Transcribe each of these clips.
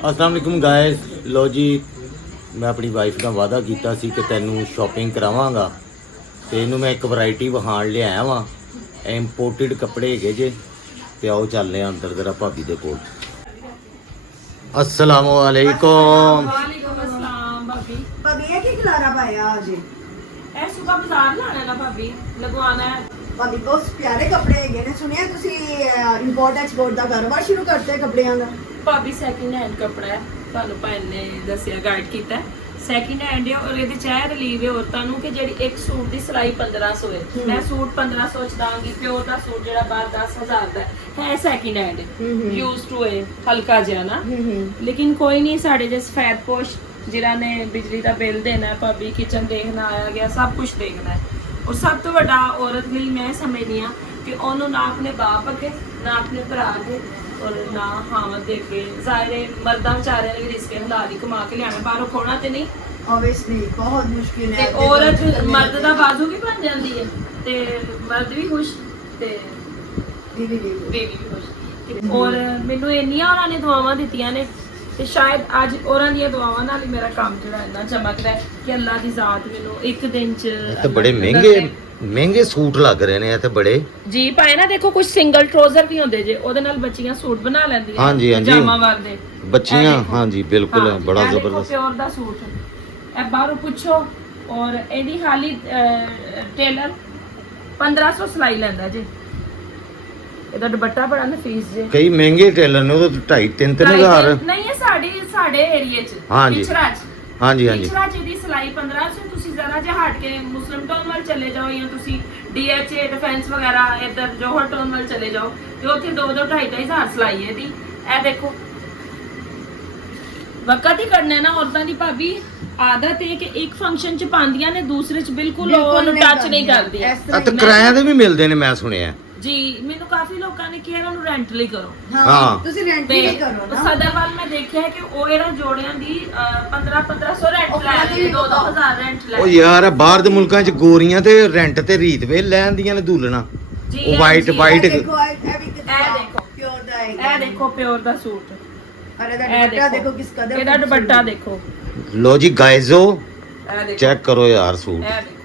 अस्सलाम वालेकुम गाइस। लो जी, मैं अपनी वाइफ का वादा किया सी कि तैनू शॉपिंग करावांगा ते इनू मैं एक वैरायटी विखाण लिआया वां। इंपोर्टेड कपड़े हैगे जे ते आओ चलने अंदर जरा भाभी दे कोल। अस्सलाम वालेकुम। वालेकुम अस्सलाम भाभी। भाभी ये की खिलारा पाया आज? ए सुबह बाजार लाना ना भाभी, लगवाना है। भाभी बहुत प्यारे कपड़े ਹੈਗੇ ਨੇ। ਸੁਣਿਆ ਤੁਸੀਂ ਇੰਪੋਰਟ ਐਕਸਪੋਰਟ ਦਾ ਕਾਰੋਬਾਰ ਸ਼ੁਰੂ ਕਰਤੇ ਕੱਪੜਿਆਂ ਦਾ? ਭਾਬੀ ਸੈਕਿੰਡ ਹੈਂਡ ਕੱਪੜਾ ਹੈ, ਤੁਹਾਨੂੰ ਭੈਣ ਨੇ ਦੱਸਿਆ ਗਾਈਡ ਕੀਤਾ ਸੈਕਿੰਡ ਹੈਂਡ ਹੈ ਔਰ ਇਹਦੇ ਚ ਹੈ ਰਿਲੀਵ ਹੈ ਔਰਤਾਂ ਨੂੰ ਕਿ ਜਿਹੜੀ ਇੱਕ ਸੂਟ ਦੀ ਸਿਲਾਈ 1500 ਹੈ, ਮੈਂ ਸੂਟ 1500 ਚ ਦਾਂਗੀ। ਪਿਓਰ ਦਾ ਸੂਟ ਜਿਹੜਾ ਬਾਹਰ 10000 ਦਾ ਹੈ ਸੈਕਿੰਡ ਹੈਂਡ ਯੂਜ਼ ਟੂ ਹੈ, ਹਲਕਾ ਜਿਹਾ ਨਾ। ਲੇਕਿਨ ਕੋਈ ਨਹੀਂ, ਸਾਡੇ ਜੇ ਸਫੈਦ ਪੋਸ਼ ਜਿਨ੍ਹਾਂ ਨੇ ਬਿਜਲੀ ਦਾ ਬਿੱਲ ਦੇਣਾ ਹੈ, ਭਾਬੀ ਕਿਚਨ ਦੇਖਣਾ ਆਇਆ ਗਿਆ, ਸਭ ਕੁਝ ਦੇਖਣਾ ਹੈ। ਔਰ ਸਭ ਤੋਂ ਵੱਡਾ ਔਰਤ ਲਈ ਮੈਂ ਸਮਝਦੀ ਹਾਂ ਕਿ ਉਹਨੂੰ ਨਾ ਆਪਣੇ ਬਾਪ ਅੱਗੇ, ਨਾ ਆਪਣੇ ਭਰਾ ਅੱਗੇ ਔਰ ਨਾ ਹਾਵਤ ਦੇ ਅੱਗੇ। ਜ਼ਾਹਿਰ ਮਰਦਾਂ ਵਿਚਾਰਿਆਂ ਨੇ ਵੀ ਰਿਸਕੇ ਹਲਾਲ ਹੀ ਕਮਾ ਕੇ ਲਿਆਣਾ, ਬਾਹਰੋਂ ਖੋਣਾ ਤੇ ਨਹੀਂ। ਆਬਵੀਅਸਲੀ ਬਹੁਤ ਮੁਸ਼ਕਿਲ ਹੈ। ਤੇ ਔਰਤ ਮਰਦ ਦਾ ਬਾਜ਼ੂ ਵੀ ਬਣ ਜਾਂਦੀ ਹੈ ਤੇ ਮਰਦ ਵੀ ਖੁਸ਼ ਤੇ ਬੀਵੀ ਬੇਬੀ ਵੀ ਖੁਸ਼। ਔਰ ਮੈਨੂੰ ਇੰਨੀਆਂ ਉਹਨਾਂ ਨੇ ਦੁਆਵਾਂ ਦਿੱਤੀਆਂ ਨੇ ਤੇ ਸ਼ਾਇਦ ਅੱਜ ਉਹਨਾਂ ਦੀਆਂ ਦੁਆਵਾਂ ਨਾਲ ਹੀ ਮੇਰਾ ਕੰਮ ਜਿਹੜਾ ਇੰਨਾ ਚਮਕਦਾ ਹੈ ਕਿ ਅੱਲਾਹ ਦੀ ਜ਼ਾਤ ਮੈਨੂੰ ਇੱਕ ਦਿਨ ਚ ਤੇ ਬੜੇ ਮਹਿੰਗੇ ਸੂਟ ਲੱਗ ਰਹੇ ਨੇ। ਇਹ ਤੇ ਬੜੇ ਜੀ ਪਾਏ ਨਾ, ਦੇਖੋ ਕੁਝ ਸਿੰਗਲ ਟਰਾਊਜ਼ਰ ਵੀ ਹੁੰਦੇ ਜੇ, ਉਹਦੇ ਨਾਲ ਬੱਚੀਆਂ ਸੂਟ ਬਣਾ ਲੈਂਦੀਆਂ। ਹਾਂਜੀ, ਹਾਂਜੀ। ਪਜਾਮਾ ਵਰਦੇ ਬੱਚੀਆਂ, ਹਾਂਜੀ ਬਿਲਕੁਲ ਬੜਾ ਜ਼ਬਰਦਸਤ। ਪਿਓਰ ਦਾ ਸੂਟ ਇਹ ਬਾਹਰੋਂ ਪੁੱਛੋ ਔਰ ਇਹਦੀ ਹਾਲੀ ਟੇਲਰ 1500 ਸਿਲਾਈ ਲੈਂਦਾ ਜੀ। ਇਹਦਾ ਦੁਪੱਟਾ ਬੜਾ ਨਫੀਸ ਜੇ। ਕਈ ਮਹਿੰਗੇ ਟੇਲਰ ਨੇ, ਉਹ 2.5-3 ਹਜ਼ਾਰ। ਨਹੀਂ ਇਹ ਸਾਡੇ ਏਰੀਏ ਚ ਹਾਂਜੀ। ਪਿਛੜਾ ਚ ਹਾਂਜੀ ਹਾਂਜੀ ਪਿਛੜਾ ਚ ਦੀ ਸਿਲਾਈ 1500। ਤੁਸੀਂ ਜ਼ਰਾ ਜਿਹਾ ਹਟ ਕੇ ਮੁਸਲਿਮ ਟਾਊਨ ਵੱਲ ਚਲੇ ਜਾਓ ਜਾਂ ਤੁਸੀਂ DHA ਡਿਫੈਂਸ ਵਗੈਰਾ ਇੱਧਰ ਜੋਹਰ ਟਾਊਨ ਵੱਲ ਚਲੇ ਜਾਓ ਤੇ ਉੱਥੇ 2-2-2.5 ਹਜ਼ਾਰ ਸਿਲਾਈ ਹੈ ਦੀ। ਇਹ ਦੇਖੋ ਵਕਤ ਹੀ ਕਰਨਾ ਨਾ ਔਰਤਾਂ ਦੀ ਭਾਬੀ। ਆਦਤ ਹੈ ਕਿ ਇੱਕ ਫੰਕਸ਼ਨ ਚ ਪਾਉਂਦੀਆਂ ਨੇ, ਦੂਸਰੇ ਚ ਬਿਲਕੁਲ ਉਹਨੂੰ ਟੱਚ ਨਹੀਂ ਕਰਦੀਆਂ। ਤੇ ਕਿਰਾਇਆ ਦੇ ਵੀ ਮਿਲਦੇ ਨੇ, ਮੈਂ ਸੁਣਿਆ ਜੀ। ਮੈਨੂੰ ਕਾਫੀ ਲੋਕਾਂ ਨੇ ਕਿਹਾ ਉਹਨੂੰ ਰੈਂਟ ਲਈ ਕਰੋ। ਹਾਂ ਤੁਸੀਂ ਰੈਂਟ ਵੀ ਕਰੋ ਨਾ। ਸਦਰਵਾਲ ਮੈਂ ਦੇਖਿਆ ਕਿ ਉਹ ਇਹਨਾਂ ਜੋੜਿਆਂ ਦੀ 1500 ਰੈਂਟ ਲੈ ਰਹੇ, 2-2000 ਰੈਂਟ ਲੈ। ਉਹ ਯਾਰ ਬਾਹਰ ਦੇ ਮੁਲਕਾਂ 'ਚ ਗੋਰੀਆਂ ਤੇ ਰੈਂਟ ਤੇ ਰੀਤ ਵੇ ਲੈਂਦੀਆਂ ਨੇ ਦੁਲਣਾ। ਉਹ ਵਾਈਟ ਦੇਖੋ ਇਹ ਵੀ ਇਹ ਦੇਖੋ ਪਿਓਰ ਦਾ ਹੈ। ਇਹ ਦੇਖੋ ਪਿਓਰ ਦਾ ਸੂਟ। ਅਰੇ ਦਾ ਦੁਪੱਟਾ ਦੇਖੋ ਕਿਸ ਕਦਰ। ਇਹਦਾ ਦੁਪੱਟਾ ਦੇਖੋ। ਲੋ ਜੀ ਗਾਇਜ਼ੋ ਇਹ ਦੇਖੋ, ਚੈੱਕ ਕਰੋ ਯਾਰ ਸੂਟ। ਇਹ ਦੇਖੋ।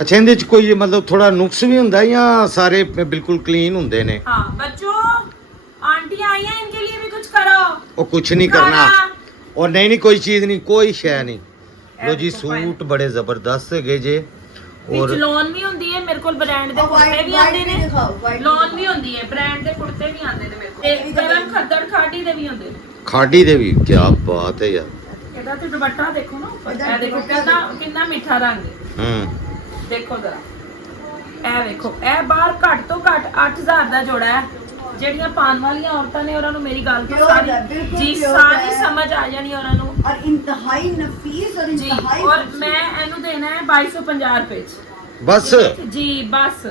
ਅੱਛਾ, ਇਹਦੇ 'ਚ ਕੋਈ ਮਤਲਬ ਥੋੜਾ ਨੁਕਸ ਵੀ ਹੁੰਦਾ ਜਾਂ ਸਾਰੇ ਬਿਲਕੁਲ ਕਲੀਨ ਹੁੰਦੇ ਨੇ? हाँ बच्चों, आंटी आई हैं, इनके लिए भी कुछ करो। ਉਹ ਕੁਝ ਨਹੀਂ ਕਰਨਾ। ਔਰ ਨਹੀਂ ਕੋਈ ਚੀਜ਼ ਨਹੀਂ, ਕੋਈ ਸ਼ੈ ਨਹੀਂ। ਲੋ ਜੀ ਸੂਟ ਬੜੇ ਜ਼ਬਰਦਸਤ ਹੈਗੇ ਜੇ। ਔਰ ਲੋਨ ਵੀ ਹੁੰਦੀ ਹੈ ਮੇਰੇ ਕੋਲ, ਬ੍ਰਾਂਡ ਦੇ ਕੁੜਤੇ ਵੀ ਆਉਂਦੇ ਨੇ। ਲੋਨ ਵੀ ਹੁੰਦੀ ਹੈ, ਬ੍ਰਾਂਡ ਦੇ ਕੁੜਤੇ ਵੀ ਆਉਂਦੇ ਨੇ ਮੇਰੇ ਕੋਲ ਤੇ ਗਰਮ ਖੱਦਰ ਖਾਡੀ ਦੇ ਵੀ ਹੁੰਦੇ ਨੇ। ਖਾਡੀ ਦੇ ਵੀ ਕੀ ਬਾਤ ਹੈ ਯਾਰ। ਇਹਦਾ ਤੇ ਦੁਪੱਟਾ ਦੇਖੋ ਨਾ ਉੱਪਰ। ਇਹ ਦੇਖੋ ਕਿੰਨਾ ਮਿੱਠਾ ਰੰਗ ਹੈ। ਦੇਖੋ ਜ਼ਰਾ, ਇਹ ਵੇਖੋ। ਇਹ ਬਾਹਰ ਘੱਟ ਤੋਂ ਘੱਟ 8000 ਦਾ ਜੋੜਾ ਹੈ। ਜਿਹੜੀਆਂ ਪਾਣ ਵਾਲੀਆਂ ਔਰਤਾਂ ਨੇ ਉਹਨਾਂ ਨੂੰ ਮੇਰੀ ਗੱਲ ਤੋਂ ਸਾਰੀ ਜੀ ਸਾਰੀ ਸਮਝ ਆ ਜਾਣੀ ਉਹਨਾਂ ਨੂੰ। ਔਰ ਇੰਤਹਾਈ ਨਫੀਸ ਔਰ ਇੰਤਹਾਈ। ਔਰ ਮੈਂ ਇਹਨੂੰ ਦੇਣਾ ਹੈ 2250 ਰੁਪਏ ਚ ਬਸ ਜੀ। ਬਸ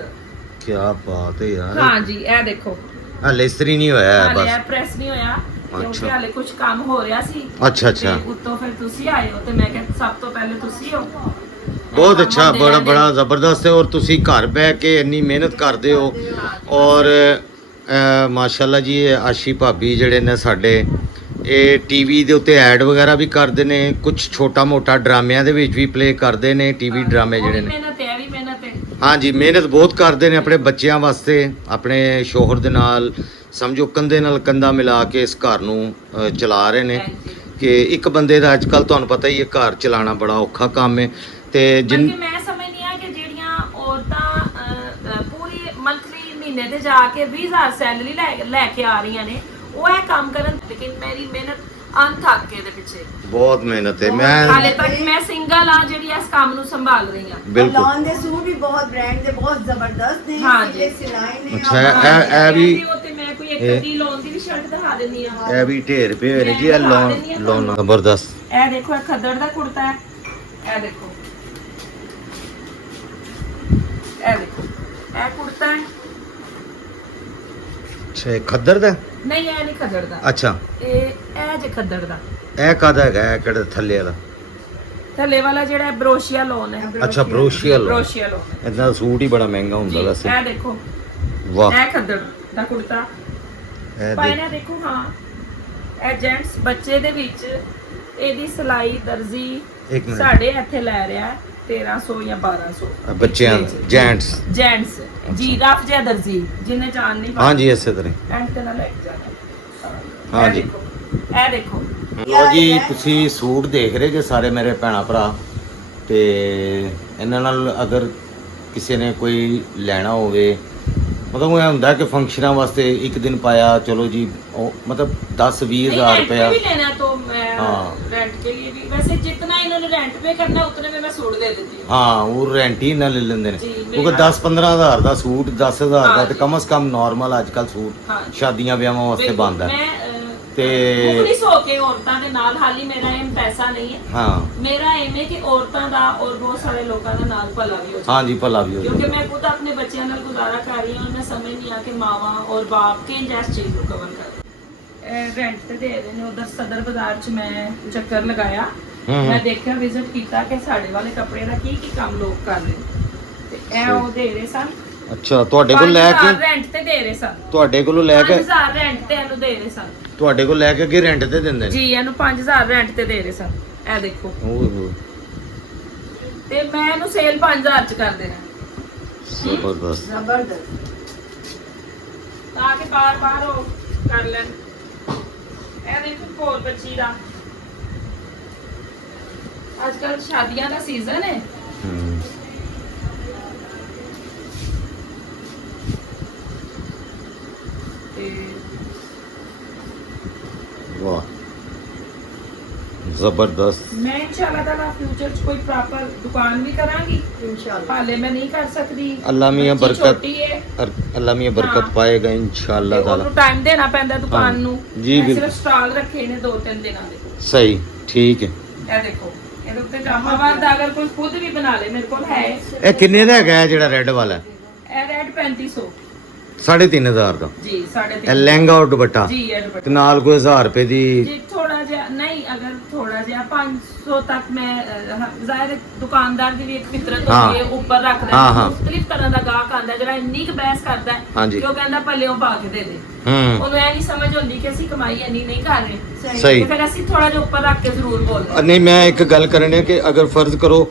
ਕੀ ਬਾਤ ਹੈ ਯਾਰ। ਹਾਂ ਜੀ, ਇਹ ਦੇਖੋ ਹਲੇ ਇਸਤਰੀ ਨਹੀਂ ਹੋਇਆ ਹੈ ਹਾਲੇ ਬਸ। ਪ੍ਰੈਸ ਨਹੀਂ ਹੋਇਆ ਕਿਉਂਕਿ ਹਾਲੇ ਕੁਝ ਕੰਮ ਹੋ ਰਿਹਾ ਸੀ। ਅੱਛਾ ਅੱਛਾ। ਤੇ ਉੱਤੋਂ ਫਿਰ ਤੁਸੀਂ ਆਏ ਹੋ ਤੇ ਮੈਂ ਕਿਹਾ ਸਭ ਤੋਂ ਪਹਿਲੇ ਤੁਸੀਂ ਹੋ। ਬਹੁਤ ਅੱਛਾ, ਬੜਾ ਜ਼ਬਰਦਸਤ ਹੈ। ਔਰ ਤੁਸੀਂ ਘਰ ਬਹਿ ਕੇ ਇੰਨੀ ਮਿਹਨਤ ਕਰਦੇ ਹੋ। ਔਰ ਮਾਸ਼ਾਅੱਲਾ ਜੀ, ਇਹ ਆਸ਼ੀ ਭਾਬੀ ਜਿਹੜੇ ਨੇ ਸਾਡੇ, ਇਹ ਟੀਵੀ ਦੇ ਉੱਤੇ ਐਡ ਵਗੈਰਾ ਵੀ ਕਰਦੇ ਨੇ, ਕੁਝ ਛੋਟਾ ਮੋਟਾ ਡਰਾਮਿਆਂ ਦੇ ਵਿੱਚ ਵੀ ਪਲੇ ਕਰਦੇ ਨੇ। ਟੀਵੀ ਡਰਾਮੇ ਜਿਹੜੇ ਨੇ, ਮਿਹਨਤ ਹੈ ਵੀ ਮਿਹਨਤ ਹੈ। ਹਾਂਜੀ ਮਿਹਨਤ ਬਹੁਤ ਕਰਦੇ ਨੇ ਆਪਣੇ ਬੱਚਿਆਂ ਵਾਸਤੇ, ਆਪਣੇ ਸ਼ੋਹਰ ਦੇ ਨਾਲ ਸਮਝੋ ਕੰਧੇ ਨਾਲ ਕੰਧਾ ਮਿਲਾ ਕੇ ਇਸ ਘਰ ਨੂੰ ਚਲਾ ਰਹੇ ਨੇ। ਕਿ ਇੱਕ ਬੰਦੇ ਦਾ ਅੱਜ ਕੱਲ੍ਹ ਤੁਹਾਨੂੰ ਪਤਾ ਹੀ ਹੈ ਘਰ ਚਲਾਉਣਾ ਬੜਾ ਔਖਾ ਕੰਮ ਹੈ। ਤੇ ਬਲਕਿ ਮੈਂ ਸਮਝਦੀ ਆ ਕਿ ਜਿਹੜੀਆਂ ਔਰਤਾਂ ਪੂਰੀ ਮੰਥਲੀ ਮਹੀਨੇ ਤੇ ਜਾ ਕੇ 20000 ਸੈਲਰੀ ਲੈ ਕੇ ਆ ਰਹੀਆਂ ਨੇ, ਉਹ ਇਹ ਕੰਮ ਕਰਨ। ਲੇਕਿਨ ਮੇਰੀ ਮਿਹਨਤ ਅਣਥੱਕ ਕੇ ਦੇ ਪਿੱਛੇ ਬਹੁਤ ਮਿਹਨਤ ਹੈ। ਮੈਂ ਹਾਲੇ ਤੱਕ ਮੈਂ ਸਿੰਗਲ ਆ ਜਿਹੜੀ ਇਸ ਕੰਮ ਨੂੰ ਸੰਭਾਲ ਰਹੀ ਹਾਂ। ਬਿਲਕੁਲ। ਲੋਨ ਦੇ ਸੂਟ ਵੀ ਬਹੁਤ ਬ੍ਰਾਂਡ ਦੇ ਬਹੁਤ ਜ਼ਬਰਦਸਤ ਨੇ। ਹਾਂ ਜੀ। ਸਿਲਾਈ ਨੇ। ਅੱਛਾ, ਇਹ ਵੀ ਤੇ ਮੈਂ ਕੋਈ ਇੱਕ ਅੱਧੀ ਲੋਨ ਦੀ ਵੀ ਸ਼ਰਟ ਦਿਖਾ ਦਿੰਦੀ ਆ। ਇਹ ਵੀ ਢੇਰ ਪਏ ਹੋਏ ਨੇ ਜੀ। ਇਹ ਲੋਨ ਜ਼ਬਰਦਸਤ। ਇਹ ਦੇਖੋ, ਇਹ ਖੱਦਰ ਦਾ ਕੁੜਤਾ ਹੈ। ਇਹ ਦੇਖੋ, ਇਹ ਦੇਖੋ, ਇਹ ਕੁੜਤਾ ਹੈ। ਅੱਛਾ, ਇਹ ਖੱਦਰ ਦਾ? ਨਹੀਂ, ਇਹ ਨਹੀਂ ਖੱਦਰ ਦਾ। ਅੱਛਾ, ਇਹ ਜੇ ਖੱਦਰ ਦਾ। ਇਹ ਕਾਹਦਾ ਹੈਗਾ? ਇਹ ਕਿਹੜਾ ਥੱਲੇ ਵਾਲਾ? ਥੱਲੇ ਵਾਲਾ ਜਿਹੜਾ ਬਰੋਸ਼ੀਆ ਲੋਨ ਹੈ। ਅੱਛਾ, ਬਰੋਸ਼ੀਆ ਲੋਨ। ਬਰੋਸ਼ੀਆ ਲੋਨ ਇਹਦਾ ਸੂਟ ਹੀ ਬੜਾ ਮਹਿੰਗਾ ਹੁੰਦਾ ਵੈਸੇ। ਇਹ ਦੇਖੋ, ਵਾਹ। ਇਹ ਖੱਦਰ ਦਾ ਕੁੜਤਾ ਇਹ ਪਾਇਨਾ ਦੇਖੋ। ਹਾਂ ਇਹ ਜੈਂਟਸ ਬੱਚੇ ਦੇ ਵਿੱਚ ਇਹਦੀ ਸਿਲਾਈ ਦਰਜੀ ਇੱਕ ਮਿੰਟ ਸਾਡੇ ਇੱਥੇ ਲੈ ਰਿਹਾ 1300 ਜਾਂ 1200 ਬੱਚਿਆਂ ਜੈਂਟਸ ਜੈਂਟਸ ਜੀ ਰਫ ਜਿਹਾ ਦਰਜੀ ਜਿਹਨੇ ਜਾਣ ਨਹੀਂ ਹਾਂਜੀ ਇਸੇ ਤਰ੍ਹਾਂ ਐਂਡ ਤੇ ਨਾਲ ਲੈ ਕੇ ਜਾਣਾ ਹਾਂਜੀ। ਇਹ ਦੇਖੋ ਲੋ ਜੀ ਤੁਸੀਂ ਸੂਟ ਦੇਖ ਰਹੇ ਜੇ ਸਾਰੇ ਮੇਰੇ ਭੈਣਾ ਭਰਾ ਤੇ ਇਹਨਾਂ ਨਾਲ ਅਗਰ ਕਿਸੇ ਨੇ ਕੋਈ ਲੈਣਾ ਹੋਵੇ ਮਤਲਬ ਇਹ ਹੁੰਦਾ ਕਿ ਫੰਕਸ਼ਨਾਂ ਵਾਸਤੇ ਇੱਕ ਦਿਨ ਪਾਇਆ ਚਲੋ जी ਉਹ मतलब 10-20 हज़ार रुपया भी लेना तो मैं हाँ। रेंट के लिए भी वैसे जितना इन्होंने रेंट पे करना है उतने में मैं सूट दे देती हूँ ਹਾਂ ਉਹ ਰੈਂਟ ਹੀ ਨਾ ਲੈ ਲੈਂਦੇ ਨੇ ਜੀ, ਕਿਉਂਕਿ 10-15 ਹਜ਼ਾਰ ਦਾ ਸੂਟ 10 ਹਜ਼ਾਰ ਦਾ ਹਾਂ ਤੇ ਜੀ। ਕਮ ਸੇ ਕਮ ਨਾਰਮਲ ਅੱਜ ਕੱਲ ਸੂਟ ਹਾਂ। ਸ਼ਾਦੀਆਂ ਵਿਆਹਾਂ ਵਾਸਤੇ बिल्कुल, ਬਣਦਾ ਹੈ। मैं ਤੇ- ਮੁਖਲੀ ਸੋ ਕੇ ਔਰਤਾਂ ਦੇ ਨਾਲ ਹਾਲੀ ਮੇਰਾ ਇਹ ਪੈਸਾ ਨਹੀਂ ਹੈ ਹਾਂ ਮੇਰਾ ਇਹ ਹੈ ਕਿ ਔਰਤਾਂ ਦਾ ਔਰ ਬਹੁਤ ਸਾਰੇ ਲੋਕਾਂ ਦਾ ਨਾਲ ਭਲਾ ਵੀ ਹੋ ਜਾਏ ਹਾਂਜੀ ਭਲਾ ਵੀ ਹੋ क्योंकि ਜਾਵੇ मैं खुद अपने बच्चों नाल गुजारा कर रही हूँ मैं समझ नहीं आ कि मावा और बाप किंज इस चीज को कवर कर रेंट ਤੇ ਦੇ ਰਹੇ ਨੇ ਉਧਰ ਸਦਰ ਬਾਜ਼ਾਰ ਚ ਮੈਂ ਚੱਕਰ ਲਗਾਇਆ ਮੈਂ ਦੇਖਿਆ ਵਿਜ਼ਿਟ ਕੀਤਾ ਕਿ ਸਾਡੇ ਵਾਲੇ ਕੱਪੜੇ ਦਾ ਕੀ ਕੀ ਕੰਮ ਲੋਕ ਕਰ ਰਹੇ ਨੇ ਤੇ ਇਹ ਉਹ ਦੇ ਰਹੇ ਸਨ ਅੱਛਾ ਤੁਹਾਡੇ ਕੋਲ ਲੈ ਕੇ ਰੈਂਟ ਤੇ ਦੇ ਰਹੇ ਸਨ ਤੁਹਾਡੇ ਕੋਲੋਂ ਲੈ ਕੇ 5000 ਰੈਂਟ ਤੇ ਇਹਨੂੰ ਦੇ ਰਹੇ ਸਨ ਤੁਹਾਡੇ ਕੋਲ ਲੈ ਕੇ ਅੱਗੇ ਰੈਂਟ ਤੇ ਦਿੰਦੇ ਨੇ ਜੀ ਇਹਨੂੰ 5000 ਰੈਂਟ ਤੇ ਦੇ ਰਹੇ ਸਨ ਇਹ ਦੇਖੋ ਓਏ ਹੋਏ ਤੇ ਮੈਂ ਇਹਨੂੰ ਸੇਲ 5000 ਚ ਕਰ ਦੇਣਾ ਜ਼ਬਰਦਸਤ ਜ਼ਬਰਦਸਤ ਤਾਂ ਕਿ ਬਾਰ-ਬਾਰ ਉਹ ਕਰ ਲੈਣ ਇਹ ਦੇਖੋ ਕੋਲ ਬੱਚੀ ਦਾ ਅੱਜ ਕੱਲ ਸ਼ਾਦੀਆਂ ਦਾ ਸੀਜ਼ਨ ਹੈ ਹੂੰ ਤੇ ਵਾਹ ਜ਼ਬਰਦਸਤ ਮੈਂ ਇਨਸ਼ਾਅੱਲਾ ਤਾਲਾ ਫਿਊਚਰ ਚ ਕੋਈ ਪ੍ਰੋਪਰ ਦੁਕਾਨ ਵੀ ਕਰਾਂਗੀ ਇਨਸ਼ਾਅੱਲਾ ਹਾਲੇ ਮੈਂ ਨਹੀਂ ਕਰ ਸਕਦੀ ਅੱਲਾ ਮੀਆਂ ਬੱਚੀ ਬਰਕਤ ਛੋਟੀ ਹੈ ਅੱਲਾ ਮੀਆਂ ਬਰਕਤ ਹਾਂ। ਪਾਏਗਾ ਇਨਸ਼ਾਅੱਲਾ ਤਾਲਾ ਉਹਨੂੰ ਟਾਈਮ ਦੇਣਾ ਪੈਂਦਾ ਦੁਕਾਨ ਹਾਂ। ਨੂੰ ਜੀ, ਮੈਂ ਬਿਲਕੁਲ। ਸਿਰਫ ਸਟਾਲ ਰੱਖੇ ਨੇ 2-3 ਦਿਨਾਂ ਦੇ ਸਹੀ ਠੀਕ ਹੈ ਇਹ ਦੇਖੋ ਇਹਦੇ ਉੱਤੇ ਜਾਮਾਵਾਰ ਦਾ ਅਗਰ ਕੋਈ ਖੁਦ ਵੀ ਬਣਾ ਲੇ ਮੇਰੇ ਕੋਲ ਹੈ ਇਹ ਕਿੰਨੇ ਦਾ ਹੈਗਾ ਇਹ ਜਿਹੜਾ ਰੈੱਡ ਵਾਲਾ ਇਹ ਰੈਡ 3500 3,500 ਦਾ ਜੀ 3.5 ਇਹ ਲਹਿੰਗਾ ਔਰ ਦੁਪੱਟਾ ਜੀ ਇਹ ਤੇ ਦੁਪੱਟਾ ਨਾਲ ਕੋਈ 1000 ਰੁਪਏ ਦੀ ਜੀ ਥੋੜਾ ਜਿਹਾ ਨਹੀਂ ਅਗਰ ਥੋੜਾ ਜਿਹਾ 500 ਤੱਕ ਮੈਂ ਜ਼ਾਹਿਰ ਹੈ ਦੁਕਾਨਦਾਰ ਦੀ ਵੀ ਇੱਕ ਫਿਤਰਤ ਹਾਂ। ਹੁੰਦੀ ਹੈ ਉੱਪਰ ਰੱਖਦਾ ਹਾਂ, ਹੈ ਹਾਂ। ਮੁxtਲਿਫ ਤਰ੍ਹਾਂ ਦਾ ਗਾਹਕ ਆਂਦਾ ਜਿਹੜਾ ਇੰਨੀ ਕੁ ਬਹਿਸ ਕਰਦਾ ਹੈ ਹਾਂਜੀ। ਕਿ ਉਹ ਕਹਿੰਦਾ ਭਲੇ ਉਹ ਪਾ ਕੇ ਦੇ ਦੇ ਹੂੰ ਉਹਨੂੰ ਇਹ ਨਹੀਂ ਸਮਝ ਹੁੰਦੀ ਕਿ ਅਸੀਂ ਕਮਾਈ ਇੰਨੀ ਨਹੀਂ ਕਰ ਰਹੇ ਸਹੀ। ਤੇ ਫਿਰ ਅਸੀਂ ਥੋੜਾ ਜਿਹਾ ਉੱਪਰ ਰੱਖ ਕੇ ਜ਼ਰੂਰ ਬੋਲਦੇ ਹਾਂ। ਨਹੀਂ ਮੈਂ ਇੱਕ ਗੱਲ ਕਰਨੀ ਹੈ ਕਿ ਅਗਰ ਫਰਜ਼ ਕਰੋ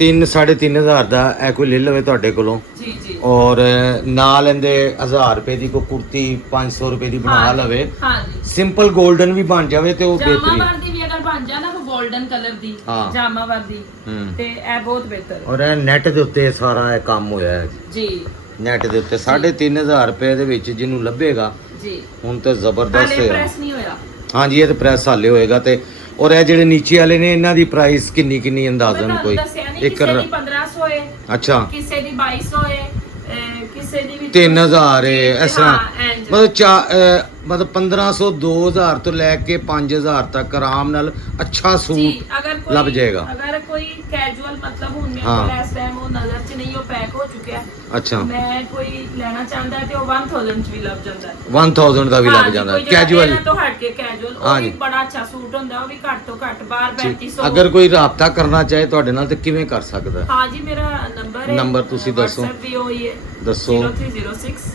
3-3.5 ਦਾ ਇਹ ਕੋਈ ਲੈ ਲਵੇ ਤੁਹਾਡੇ ਕੋਲੋਂ ਜੀ ਜੀ ਔਰ ਨਾਲ ਇਹਦੇ 1000 ਰੁਪਏ ਦੀ ਕੋਈ ਕੁਰਤੀ 500 ਰੁਪਏ ਦੀ ਬਣਾ ਲਵੇ ਹਾਂਜੀ ਸਿੰਪਲ 골ਡਨ ਵੀ ਬਣ ਜਾਵੇ ਤੇ ਉਹ ਬਿਹਤਰੀਨ ਜਾਮਾਵਾਰ ਦੀ ਵੀ ਅਗਰ ਬਣ ਜਾ ਨਾ ਉਹ 골ਡਨ ਕਲਰ ਦੀ ਹਾਂ। ਜਾਮਾਵਾਰ ਦੀ ਹੂੰ ਤੇ ਇਹ ਬਹੁਤ ਬਿਹਤਰ ਹੈ ਔਰ ਇਹ ਨੈਟ ਦੇ ਉੱਤੇ ਸਾਰਾ ਇਹ ਕੰਮ ਹੋਇਆ ਹੈ ਜੀ ਨੈਟ ਦੇ ਉੱਤੇ 3,500 ਰੁਪਏ ਦੇ ਵਿੱਚ ਜਿਹਨੂੰ ਲੱਭੇਗਾ ਜੀ ਹੁਣ ਤੇ ਜ਼ਬਰਦਸਤ ਹਾਲੇ ਹੈ ਪ੍ਰੈਸ ਨਹੀਂ ਹੋਇਆ ਹਾਂਜੀ ਇਹ ਤੇ ਪ੍ਰੈਸ ਹਾਲੇ ਹੋਏਗਾ ਤੇ ਔਰ ਇਹ ਜਿਹੜੇ ਨੀਚੇ ਵਾਲੇ ਨੇ ਇਹਨਾਂ ਦੀ ਪ੍ਰਾਈਸ ਕਿੰਨੀ ਅੰਦਾਜ਼ਨ ਮੈਂ ਕੋਈ ਤੁਹਾਨੂੰ ਦੱਸਿਆ ਨਹੀਂ, ਇੱਕ ਕਿਸੇ ਦੀ 1500 ਹੈ ਅੱਛਾ ਕਿਸੇ ਦੀ 2200 ਹੈ ਕਿਸੇ ਦੀ ਵੀ 3,000 ਹੈ ਇਸ ਤਰ੍ਹਾਂ ਹਾਂ, ਇੰਝ। ਮਤਲਬ 1500 2000 ਤੋਂ ਲੈ ਕੇ 5000 ਤੱਕ ਆਰਾਮ ਨਾਲ ਅੱਛਾ ਜੀ ਸੂਟ ਅਗਰ ਕੋਈ ਲੱਭ ਜਾਏਗਾ। ਅਗਰ ਕੋਈ ਕੈਜੂਅਲ ਮਤਲਬ ਹੁਣ ਮੇਰੇ ਹਾਂ। ਕੋਲ ਇਸ ਟਾਈਮ ਉਹ ਨਜ਼ਰ 'ਚ ਨਹੀਂ ਉਹ ਪੈਕ ਹੋ ਚੁੱਕਿਆ ਅੱਛਾ ਮੈਂ ਕੋਈ ਲੈਣਾ ਚਾਹੁੰਦਾ ਹੈ ਤੇ ਉਹ 1000 'ਚ ਵੀ ਲੱਭ ਜਾਂਦਾ ਹੈ 1000 ਦਾ ਵੀ ਲੱਗ ਹਾਂਜੀ, ਜਾਂਦਾ ਕੋਈ ਜਿਹੜਾ ਕੈਜੂਅਲ ਇਹਨਾਂ ਤੋਂ ਹਟ ਕੇ ਕੈਜੂਅਲ ਉਹ ਹਾਂਜੀ। ਵੀ ਬੜਾ ਅੱਛਾ ਸੂਟ ਹੁੰਦਾ ਉਹ ਵੀ ਘੱਟ ਤੋਂ ਘੱਟ ਬਾਹਰ 3500 ਅਗਰ ਕੋਈ ਰਾਬਤਾ ਕਰਨਾ ਚਾਹੇ ਤੁਹਾਡੇ ਨਾਲ ਤੇ ਕਿਵੇਂ ਕਰ ਸਕਦਾ ਹਾਂ ਜੀ ਮੇਰਾ ਨੰਬਰ ਹੈ ਨੰਬਰ ਤੁਸੀਂ ਦੱਸੋ। WhatsApp ਵੀ ਉਹੀ ਹੈ ਦੱਸੋ। 0306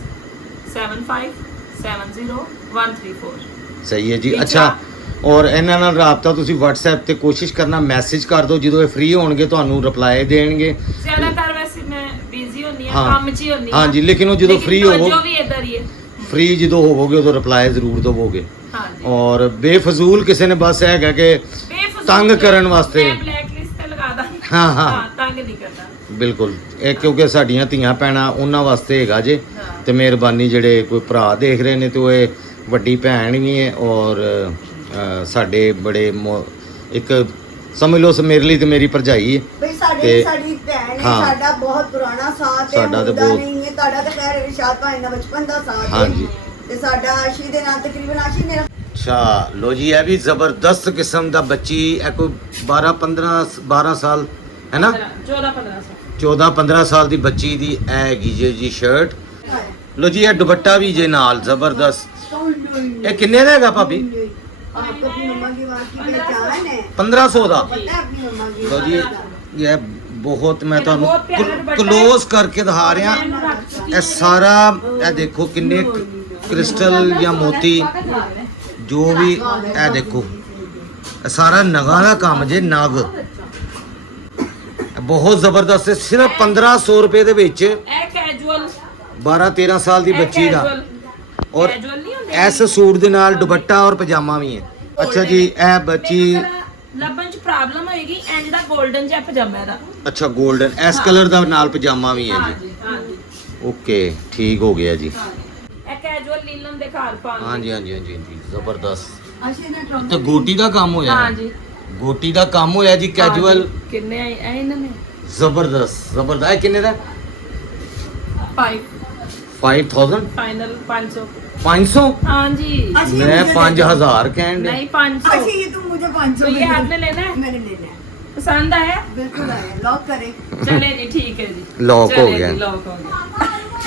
7570134 ਸਹੀ ਹੈ ਜੀ ਠੀਕ ਅੱਛਾ ਆ। ਔਰ ਇਹਨਾਂ ਨਾਲ ਰਾਬਤਾ ਤੁਸੀਂ WhatsApp ਤੇ ਕੋਸ਼ਿਸ਼ ਕਰਨਾ ਮੈਸੇਜ ਕਰ ਦਿਓ ਜਦੋਂ ਇਹ ਫ੍ਰੀ ਹੋਣਗੇ ਤੁਹਾਨੂੰ ਰਿਪਲਾਈ ਦੇਣਗੇ ਜ਼ਿਆਦਾਤਰ ਵੈਸੇ ਮੈਂ ਬਿਜ਼ੀ ਹੁੰਨੀ ਆ ਹਾਂ। ਕੰਮ 'ਚ ਹੀ ਹੁੰਨੀ ਆ ਹਾਂਜੀ, ਲੇਕਿਨ ਉਹ ਜਦੋਂ free ਹੋਵੋ- ਜੋ ਵੀ ਇਧਰ ਹੀ ਹੈ ਫ੍ਰੀ ਜਦੋਂ ਹੋਵੋਗੇ ਉਦੋਂ ਰਿਪਲਾਈ ਜ਼ਰੂਰ ਦੇਵੋਗੇ ਹਾਂਜੀ ਔਰ ਬੇਫਜ਼ੂਲ ਕਿਸੇ ਨੇ ਬਸ ਇਹ ਹੈਗਾ ਕਿ ਬੇਫਜ਼ੂਲ ਤੰਗ ਕਰਨ ਵਾਸਤੇ। ਮੈਂ ਬਲੈਕ ਲਿਸਟ ਤੇ ਲਗਾ ਦਾਂ ਹਾਂ, ਹਾਂ। ਤੰਗ ਨਹੀਂ ਕਰਦਾ ਬਿਲਕੁਲ ਇਹ ਕਿਉਂਕਿ ਸਾਡੀਆਂ ਧੀਆਂ ਭੈਣਾਂ ਉਹਨਾਂ ਵਾਸਤੇ ਹੈਗਾ ਜੇ ਹਾਂ। ਤੇ ਮਿਹਰਬਾਨੀ ਜਿਹੜੇ ਕੋਈ ਭਰਾ ਦੇਖ ਰਹੇ ਨੇ ਤੇ ਉਹ ਇਹ ਵੱਡੀ ਭੈਣ ਵੀ ਹੈ ਔਰ ਸਾਡੇ ਬੜੇ ਇੱਕ ਸਮਝ ਲਓ ਮੇਰੇ ਲਈ ਤੇ ਮੇਰੀ ਭਰਜਾਈ ਹੈ ਬਈ ਤੇ- ਸਾਡੀ ਭੈਣ ਹੈ ਹਾਂ। ਸਾਡਾ ਬਹੁਤ ਪੁਰਾਣਾ ਸਾਥ ਹੈ ਸਾਡਾ ਤੇ ਮੁੱਦਾ ਬਹੁਤ- ਨਹੀਂ ਹੈ ਤੁਹਾਡਾ ਤਾਂ ਖੈਰ ਇਰਸ਼ਾਦ ਭਾਈ ਨਾਲ ਬਚਪਨ ਦਾ ਸਾਥ ਹੈ ਹਾਂਜੀ। ਤੇ ਸਾਡਾ ਆਸ਼ੀ ਦੇ ਨਾਲ ਤਕਰੀਬਨ ਆਸ਼ੀ ਮੇਰਾ ਅੱਛਾ ਲੋ ਜੀ ਇਹ ਵੀ ਜ਼ਬਰਦਸਤ ਕਿਸਮ ਦਾ ਬੱਚੀ ਇਹ ਕੋਈ 12 ਸਾਲ ਹੈ ਨਾ 14-15 14-15 ਸਾਲ ਦੀ ਬੱਚੀ ਦੀ ਇਹ ਹੈਗੀ ਜੀ ਸ਼ਰਟ ਲੋ ਜੀ ਇਹ ਦੁਪੱਟਾ ਵੀ ਜੇ ਨਾਲ ਜ਼ਬਰਦਸਤ ਇਹ ਕਿੰਨੇ ਦਾ ਹੈਗਾ ਭਾਬੀ आपको अपनी मम्मा की बात की पहचान है 1500 ਦਾ पता है अपनी मम्मा की ਲੋ ਜੀ ਇਹ ਬਹੁਤ ਮੈਂ ਇਹ ਤਾਂ ਬਹੁਤ ਪਿਆਰਾ ਤੁਹਾਨੂੰ ਦੁਪੱਟਾ ਕਲੋਜ਼ ਕਰਕੇ ਦਿਖਾ ਰਿਹਾ ਇਹ ਸਾਰਾ ਇਹ ਦੇਖੋ ਕਿੰਨੇ ਕ੍ਰਿਸਟਲ ਜਾਂ ਮੋਤੀ ਜੋ ਵੀ ਇਹ ਦੇਖੋ ਇਹ ਸਾਰਾ ਨਗਾਂ ਦਾ ਕੰਮ ਜੇ ਨਗ ਬਹੁਤ ਜ਼ਬਰਦਸਤ ਹੈ। ਸਿਰਫ 1500 ਰੁਪਏ ਦੇ ਵਿੱਚ ਇਹ ਕੈਜੂਅਲ 12-13 ਸਾਲ ਦੀ ਬੱਚੀ ਦਾ ਔਰ ਕੈਜੂਅਲ ਨਹੀਂ ਹੁੰਦੇ ਇਸ ਸੂਟ ਦੇ ਨਾਲ ਦੁਪੱਟਾ ਔਰ ਪਜਾਮਾ ਵੀ ਹੈ। ਅੱਛਾ ਜੀ ਇਹ ਬੱਚੀ ਲੱਭਣ ਚ ਪ੍ਰੋਬਲਮ ਹੋਏਗੀ ਐਂਡ ਦਾ 골ਡਨ ਜਿਹਾ ਪਜਾਮਾ ਦਾ। ਅੱਛਾ 골ਡਨ ਇਸ ਕਲਰ ਦਾ ਨਾਲ ਪਜਾਮਾ ਵੀ ਹੈ ਜੀ। ਹਾਂਜੀ ਹਾਂਜੀ ਓਕੇ ਠੀਕ ਹੋ ਗਿਆ ਜੀ। ਇਹ ਕੈਜੂਅਲ ਲੀਲਨ ਦੇ ਘਰ ਪਾਉਣ ਹਾਂਜੀ ਹਾਂਜੀ ਹਾਂਜੀ ਜੀ ਜ਼ਬਰਦਸਤ। ਅਸੀਂ ਨੇ ਟਰੰਪ ਤੇ ਗੋਟੀ ਦਾ ਕੰਮ ਹੋਇਆ ਹੈ। ਹਾਂਜੀ ਗੋਟੀ ਦਾ ਕੰਮ ਹੋਇਆ ਜੀ ਕੈਜੂਅਲ ਕਿੰਨੇ ਆਏ ਇਹਨਾਂ ਨੇ ਜ਼ਬਰਦਸਤ ਜ਼ਬਰਦਸਤ। ਇਹ ਕਿੰਨੇ ਦਾ 5 5000 ਫਾਈਨਲ 500 500 ਹਾਂਜੀ मैं 5000 ਕਹਿਣ ਦੇ नहीं 500 अच्छा ये तुम मुझे 500 तो ये आपने लेना है मैंने लेना है पसंद आया बिल्कुल आया लॉक करे चले जी ठीक है जी लॉक हो गया। लॉक हो गया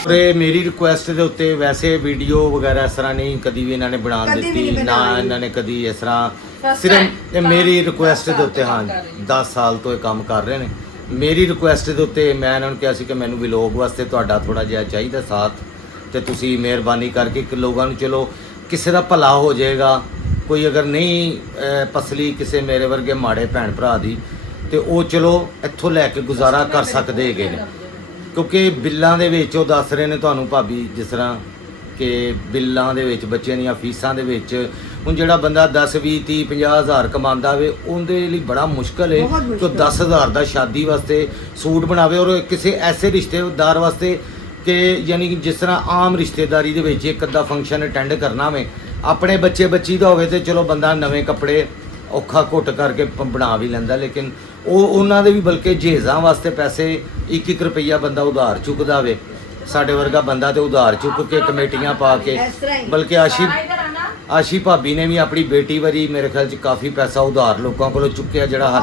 ਤੇ ਮੇਰੀ ਰਿਕੁਐਸਟ ਦੇ ਉੱਤੇ ਵੈਸੇ ਵੀਡੀਓ ਵਗੈਰਾ ਇਸ ਤਰ੍ਹਾਂ ਨਹੀਂ ਕਦੀ ਵੀ ਇਹਨਾਂ ਨੇ ਬਣਾ ਕਦੀ ਵੀ ਦਿੱਤੀ ਨਹੀਂ ਨਾ ਬਣਾਈ। ਇਹਨਾਂ ਨੇ ਕਦੀ ਇਸ ਤਰ੍ਹਾਂ First ਸਿਰਫ time। ਇਹ ਮੇਰੀ ਰਿਕੁਐਸਟ ਦੇ ਉੱਤੇ ਹਾਂ ਕੰਮ ਕਰ ਰਹੇ ਨੇ। 10 ਸਾਲ ਤੋਂ ਇਹ ਕੰਮ ਕਰ ਰਹੇ ਨੇ। ਮੇਰੀ ਰਿਕੁਐਸਟ ਦੇ ਉੱਤੇ ਮੈਂ ਇਹਨਾਂ ਨੂੰ ਕਿਹਾ ਸੀ ਕਿ ਮੈਨੂੰ ਵਲੌਗ ਵਾਸਤੇ ਤੁਹਾਡਾ ਥੋੜਾ ਜਿਹਾ ਚਾਹੀਦਾ ਸਾਥ ਤੇ ਤੁਸੀਂ ਮਿਹਰਬਾਨੀ ਕਰਕੇ ਕਿ ਲੋਕਾਂ ਨੂੰ ਚਲੋ ਕਿਸੇ ਦਾ ਭਲਾ ਹੋ ਜਾਏਗਾ। ਕੋਈ ਅਗਰ ਨਹੀਂ ਪਸਲੀ ਕਿਸੇ ਮੇਰੇ ਵਰਗੇ ਮਾੜੇ ਭੈਣ ਭਰਾ ਦੀ ਤੇ ਉਹ ਚਲੋ ਇੱਥੋਂ ਲੈ ਕੇ ਗੁਜ਼ਾਰਾ ਕਰ ਸਕਦੇ ਹੈਗੇ ਨੇ। ਕਿਉਂਕਿ ਬਿੱਲਾਂ ਦੇ ਵਿੱਚ ਉਹ ਦੱਸ ਰਹੇ ਨੇ ਤੁਹਾਨੂੰ ਭਾਬੀ ਜਿਸ ਤਰ੍ਹਾਂ ਕਿ ਬਿੱਲਾਂ ਦੇ ਵਿੱਚ ਬੱਚਿਆਂ ਦੀਆਂ ਫੀਸਾਂ ਦੇ ਵਿੱਚ ਹੁਣ ਜਿਹੜਾ ਬੰਦਾ 10 20 30 50 ਹਜ਼ਾਰ ਕਮਾਉਂਦਾ ਵੇ ਉਹਦੇ ਲਈ ਬੜਾ ਮੁਸ਼ਕਲ ਹੈ ਬਹੁਤ ਕਿ ਮੁਸ਼ਕਲ। 10,000 ਦਾ ਸ਼ਾਦੀ ਵਾਸਤੇ ਸੂਟ ਬਣਾਵੇ ਔਰ ਕਿਸੇ ਐਸੇ ਰਿਸ਼ਤੇਦਾਰ ਵਾਸਤੇ ਕਿ ਯਾਨੀ ਕਿ ਜਿਸ ਤਰ੍ਹਾਂ ਆਮ ਰਿਸ਼ਤੇਦਾਰੀ ਦੇ ਵਿੱਚ ਇੱਕ ਅੱਧਾ ਫੰਕਸ਼ਨ ਅਟੈਂਡ ਕਰਨਾ ਵੇ ਆਪਣੇ ਬੱਚੇ ਬੱਚੀ ਦਾ ਹੋਵੇ ਤੇ ਚਲੋ ਬੰਦਾ ਨਵੇਂ ਕੱਪੜੇ ਔਖਾ ਘੁੱਟ ਕਰਕੇ ਬਣਾ ਵੀ ਲੈਂਦਾ ਲੇਕਿਨ ਉਹਨਾਂ ਦੇ ਵੀ ਬਲਕਿ ਜਹੇਜ਼ਾਂ ਵਾਸਤੇ ਪੈਸੇ 1-1 ਰੁਪਈਆ ਬੰਦਾ ਉਧਾਰ ਚੁੱਕਦਾ ਵੇ। ਸਾਡੇ ਵਰਗਾ ਬੰਦਾ ਤੇ ਉਧਾਰ ਚੁੱਕ ਕੇ ਕਮੇਟੀਆਂ ਪਾ ਕੇ ਇਸ ਤਰ੍ਹਾਂ ਹੀ ਬਲਕਿ ਆਸ਼ੀ ਭਾਬੀ ਨੇ ਵੀ ਆਪਣੀ ਬੇਟੀ ਵਾਰੀ ਮੇਰੇ ਖਿਆਲ 'ਚ ਕਾਫੀ ਪੈਸਾ ਉਧਾਰ ਲੋਕਾਂ ਕੋਲੋਂ ਚੁੱਕਿਆ ਜਿਹੜਾ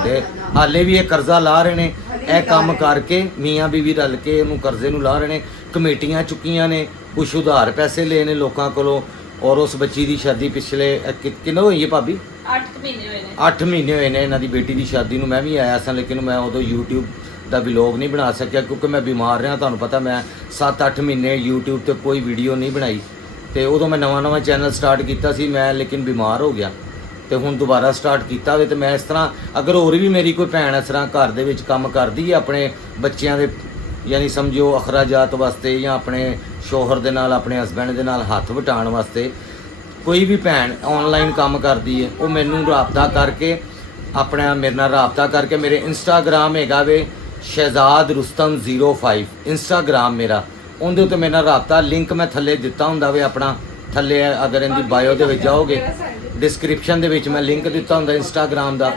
ਹਾਲੇ ਵੀ ਇਹ ਕਰਜ਼ਾ ਲਾ ਰਹੇ ਨੇ। ਇਹ ਕੰਮ ਕਰਕੇ ਮੀਆਂ ਬੀਵੀ ਰਲ ਕੇ ਉਹਨੂੰ ਕਰਜ਼ੇ ਨੂੰ ਲਾ ਰਹੇ ਨੇ। ਕਮੇਟੀਆਂ ਚੁੱਕੀਆਂ ਨੇ ਕੁਛ ਉਧਾਰ ਪੈਸੇ ਲਏ ਨੇ ਲੋਕਾਂ ਕੋਲੋਂ ਔਰ ਉਸ ਬੱਚੀ ਦੀ ਸ਼ਾਦੀ ਪਿਛਲੇ ਕਿੰਨੇ ਹੋਈ ਹੈ ਭਾਬੀ 8 ਮਹੀਨੇ ਹੋਏ ਨੇ 8 ਮਹੀਨੇ ਹੋਏ ਨੇ ਇਹਨਾਂ ਦੀ ਬੇਟੀ ਦੀ ਸ਼ਾਦੀ ਨੂੰ। ਮੈਂ ਵੀ ਆਇਆ ਸਾਂ ਲੇਕਿਨ ਮੈਂ ਉਦੋਂ YouTube ਦਾ ਵਲੌਗ ਨਹੀਂ ਬਣਾ ਸਕਿਆ ਕਿਉਂਕਿ ਮੈਂ ਬਿਮਾਰ ਰਿਹਾ। ਤੁਹਾਨੂੰ ਪਤਾ ਮੈਂ 7-8 ਮਹੀਨੇ YouTube ਤੇ ਕੋਈ ਵੀਡੀਓ ਨਹੀਂ ਬਣਾਈ ਤੇ ਉਦੋਂ ਮੈਂ ਨਵਾਂ ਚੈਨਲ ਸਟਾਰਟ ਕੀਤਾ ਸੀ ਮੈਂ ਲੇਕਿਨ ਬਿਮਾਰ ਹੋ ਗਿਆ ਤੇ ਹੁਣ ਦੁਬਾਰਾ ਸਟਾਰਟ ਕੀਤਾ ਵੇ ਤੇ ਮੈਂ ਇਸ ਤਰ੍ਹਾਂ ਅਗਰ ਹੋਰ ਵੀ ਮੇਰੀ ਕੋਈ ਭੈਣ ਇਸ ਤਰ੍ਹਾਂ ਘਰ ਦੇ ਵਿੱਚ ਕੰਮ ਕਰਦੀ ਹੈ ਆਪਣੇ ਬੱਚਿਆਂ ਦੇ ਯਾਨੀ ਸਮਝੋ ਅਖਰਾਜਾਤ ਵਾਸਤੇ ਜਾਂ ਆਪਣੇ ਸ਼ੋਹਰ ਦੇ ਨਾਲ ਆਪਣੇ ਹਸਬੈਂਡ ਦੇ ਨਾਲ ਹੱਥ ਵਟਾਉਣ ਵਾਸਤੇ ਕੋਈ ਵੀ ਭੈਣ ਆਨਲਾਈਨ ਕੰਮ ਕਰਦੀ ਹੈ ਉਹ ਮੈਨੂੰ ਰਾਬਤਾ ਕਰਕੇ ਆਪਣਾ ਮੇਰੇ ਨਾਲ ਰਾਬਤਾ ਕਰਕੇ ਮੇਰੇ ਇੰਸਟਾਗ੍ਰਾਮ ਹੈਗਾ ਵੇ ਸ਼ਹਿਜ਼ਾਦ ਰੁਸਤਮ 05 ਇੰਸਟਾਗ੍ਰਾਮ ਮੇਰਾ ਉਹਦੇ ਉੱਤੇ ਮੇਰੇ ਨਾਲ ਰਾਬਤਾ ਲਿੰਕ ਮੈਂ ਥੱਲੇ ਦਿੱਤਾ ਹੁੰਦਾ ਵੇ ਆਪਣਾ ਥੱਲੇ ਅਗਰ ਇਹਦੀ ਬਾਇਓ ਦੇ ਵਿੱਚ ਜਾਓਗੇ ਡਿਸਕ੍ਰਿਪਸ਼ਨ ਦੇ ਵਿੱਚ ਮੈਂ ਲਿੰਕ ਦਿੱਤਾ ਹੁੰਦਾ ਇੰਸਟਾਗ੍ਰਾਮ ਦਾ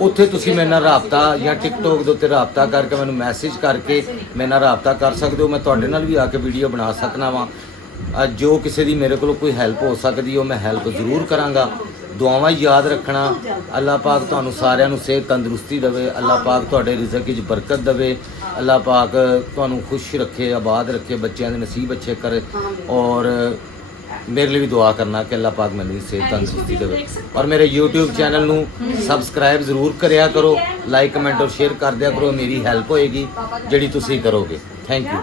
ਉੱਥੇ ਤੁਸੀਂ ਮੇਰੇ ਨਾਲ ਰਾਬਤਾ ਜਾਂ ਟਿਕਟੋਕ ਦੇ ਉੱਤੇ ਰਾਬਤਾ ਕਰਕੇ ਮੈਨੂੰ ਮੈਸੇਜ ਕਰਕੇ ਮੇਰੇ ਨਾਲ ਰਾਬਤਾ ਕਰ ਸਕਦੇ ਹੋ। ਮੈਂ ਤੁਹਾਡੇ ਨਾਲ ਵੀ ਆ ਕੇ ਵੀਡੀਓ ਬਣਾ ਸਕਣਾ ਵਾਂ। ਜੋ ਕਿਸੇ ਦੀ ਮੇਰੇ ਕੋਲੋਂ ਕੋਈ ਹੈਲਪ ਹੋ ਸਕਦੀ ਉਹ ਮੈਂ ਹੈਲਪ ਜ਼ਰੂਰ ਕਰਾਂਗਾ। ਦੁਆਵਾਂ ਯਾਦ ਰੱਖਣਾ। ਅੱਲਾਹ ਪਾਕ ਤੁਹਾਨੂੰ ਸਾਰਿਆਂ ਨੂੰ ਸਿਹਤ ਤੰਦਰੁਸਤੀ ਦੇਵੇ। ਅੱਲਾਹ ਪਾਕ ਤੁਹਾਡੇ ਰਿਜ਼ਕ ਵਿੱਚ ਬਰਕਤ ਦੇਵੇ। ਅੱਲਾਹ ਪਾਕ ਤੁਹਾਨੂੰ ਖੁਸ਼ ਰੱਖੇ ਆਬਾਦ ਰੱਖੇ ਬੱਚਿਆਂ ਦੇ ਨਸੀਬ ਅੱਛੇ ਕਰੇ ਔਰ मेरे लिए भी दुआ करना कि अल्लाह पाक मैंने सेहत तंदुरुस्ती देवे और मेरे YouTube चैनल नू सबसक्राइब जरूर करया करो लाइक कमेंट और शेयर कर दिया करो मेरी हेल्प होएगी जिहड़ी तुसीं करोगे। Thank you.